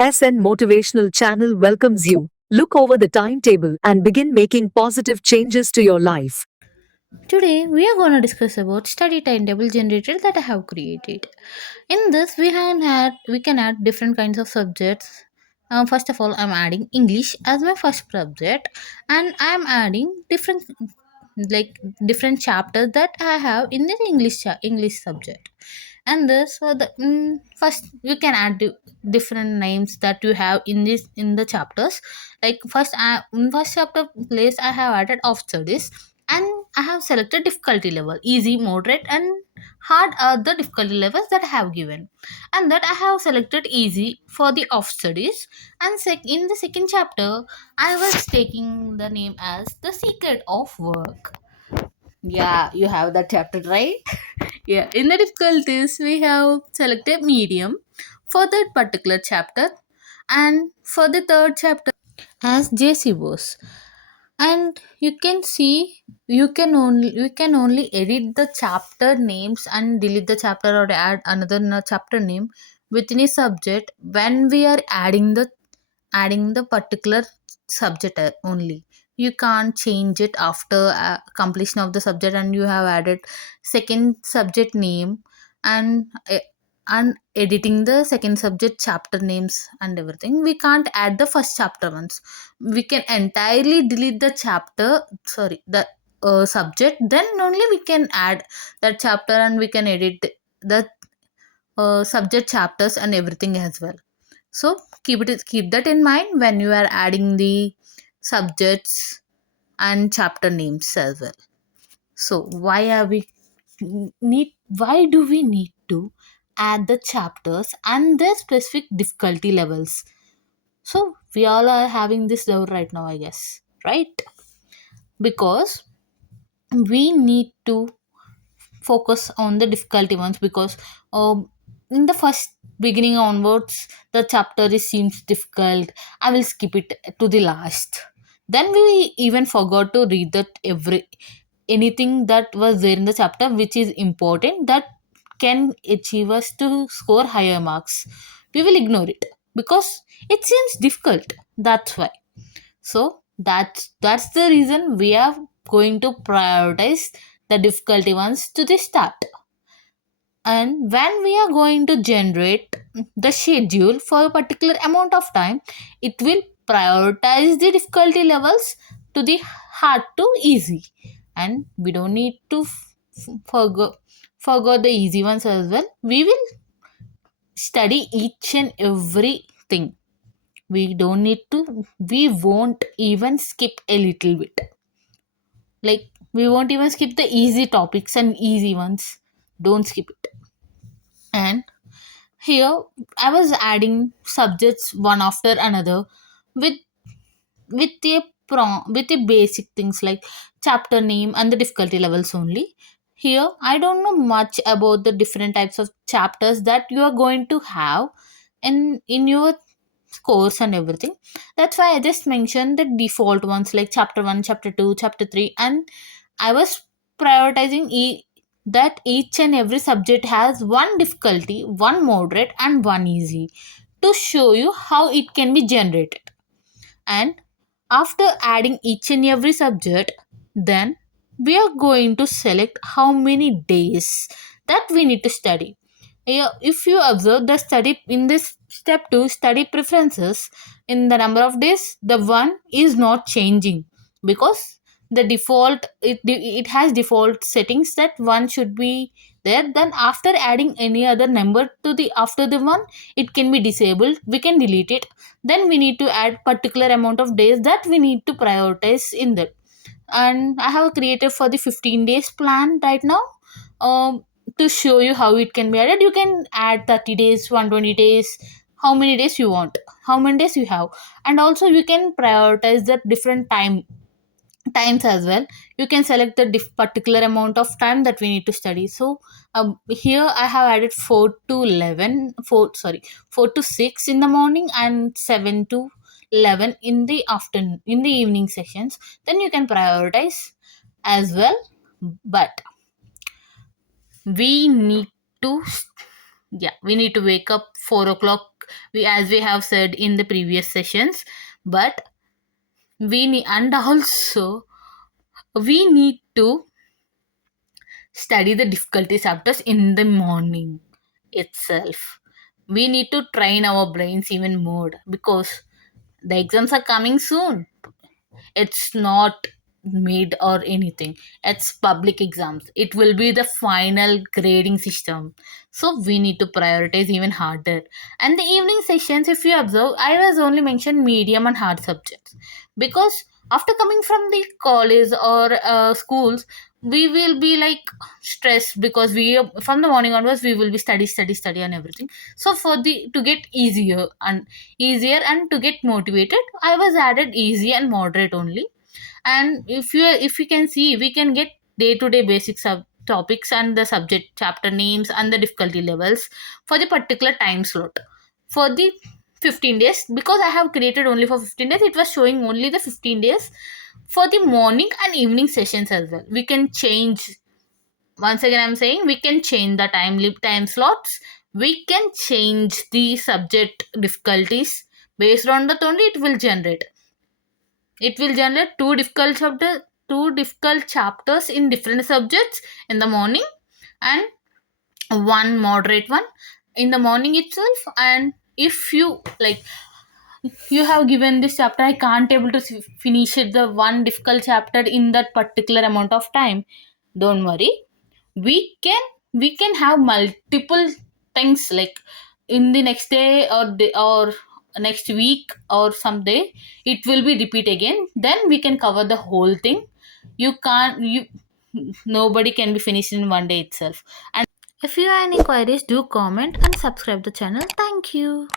SN Motivational channel welcomes you. Look over the timetable and begin making positive changes to your life. Today we are going to discuss about study timetable generator that I have created. In this we can add different kinds of subjects. First of all, I'm adding English as my first subject, and I'm adding different chapters that I have in the English subject. And this the first you can add different names that you have in the chapters. Like in first chapter place I have added off studies, and I have selected difficulty level easy, moderate, and hard are the difficulty levels that I have given, and that I have selected easy for the off studies. And in the second chapter I was taking the name as the secret of work. Yeah, you have that chapter, right? Yeah, in the difficulties, we have selected medium for that particular chapter, and for the third chapter, as JC was. And you can see we can only edit the chapter names and delete the chapter or add another chapter name within a subject when we are adding the particular subject only. You can't change it after completion of the subject and you have added second subject name, and and editing the second subject chapter names and everything. We can't add the first chapter ones. We can entirely delete the chapter, sorry, the subject, then only we can add that chapter, and we can edit the subject chapters and everything as well. So keep that in mind when you are adding the subjects and chapter names as well. So why do we need to add the chapters and their specific difficulty levels? So we all are having this level right now, I guess, right? Because we need to focus on the difficulty ones, because in the first beginning onwards the chapter seems difficult. I will skip it to the last. Then we even forgot to read that every anything that was there in the chapter which is important, that can achieve us to score higher marks. We will ignore it because it seems difficult. That's why. So that's the reason we are going to prioritize the difficulty ones to the start. And when we are going to generate the schedule for a particular amount of time, it will prioritize the difficulty levels to the hard to easy. And we don't need to forgo the easy ones as well. We will study each and everything. We won't even skip a little bit. Like, we won't even skip the easy topics and easy ones. Don't skip it. And here I was adding subjects one after another with with the basic things like chapter name and the difficulty levels only. Here I don't know much about the different types of chapters that you are going to have in your course and everything. That's why I just mentioned the default ones like chapter 1, chapter 2, chapter 3, and I was prioritizing that each and every subject has one difficulty, one moderate, and one easy, to show you how it can be generated. And after adding each and every subject, then we are going to select how many days that we need to study. Yeah, if you observe the study in this step 2 study preferences, in the number of days the one is not changing, because the default it has default settings that one should be there. Then after adding any other number to the after the one, it can be disabled, we can delete it. Then we need to add particular amount of days that we need to prioritize in that. And I have created for the 15 days plan right now. To show you how it can be added, you can add 30 days, 120 days, how many days you want, how many days you have. And also you can prioritize the different times as well. You can select the particular amount of time that we need to study. So here I have added 4 to 11 4 sorry 4 to 6 in the morning and 7 to 11 in the afternoon, in the evening sessions. Then you can prioritize as well. But we need to, yeah, we need to wake up 4 o'clock we, as we have said in the previous sessions. But we need, and also we need to study the difficulty chapters in the morning itself. We need to train our brains even more because the exams are coming soon. It's not mid or anything, it's public exams, it will be the final grading system. So we need to prioritize even harder. And the evening sessions, if you observe, I was only mentioned medium and hard subjects because after coming from the college or schools, we will be like stressed because we, from the morning onwards, we will be study and everything. So for the to get easier and to get motivated, I was added easy and moderate only. And if you can see, we can get day to day basic topics and the subject chapter names and the difficulty levels for the particular time slot for the 15 days. Because I have created only for 15 days, it was showing only the 15 days for the morning and evening sessions as well. We can change, once again I'm saying, we can change the time slots, we can change the subject difficulties. Based on that only it will generate two difficult chapters in different subjects in the morning, and one moderate one in the morning itself. And if you like, you have given this chapter, I can't able to finish it, the one difficult chapter in that particular amount of time, don't worry. We can we can have multiple things, like in the next day or next week or someday it will be repeat again, then we can cover the whole thing. You can't you Nobody can be finished in one day itself. And if you have any queries, do comment and subscribe the channel. Thank you.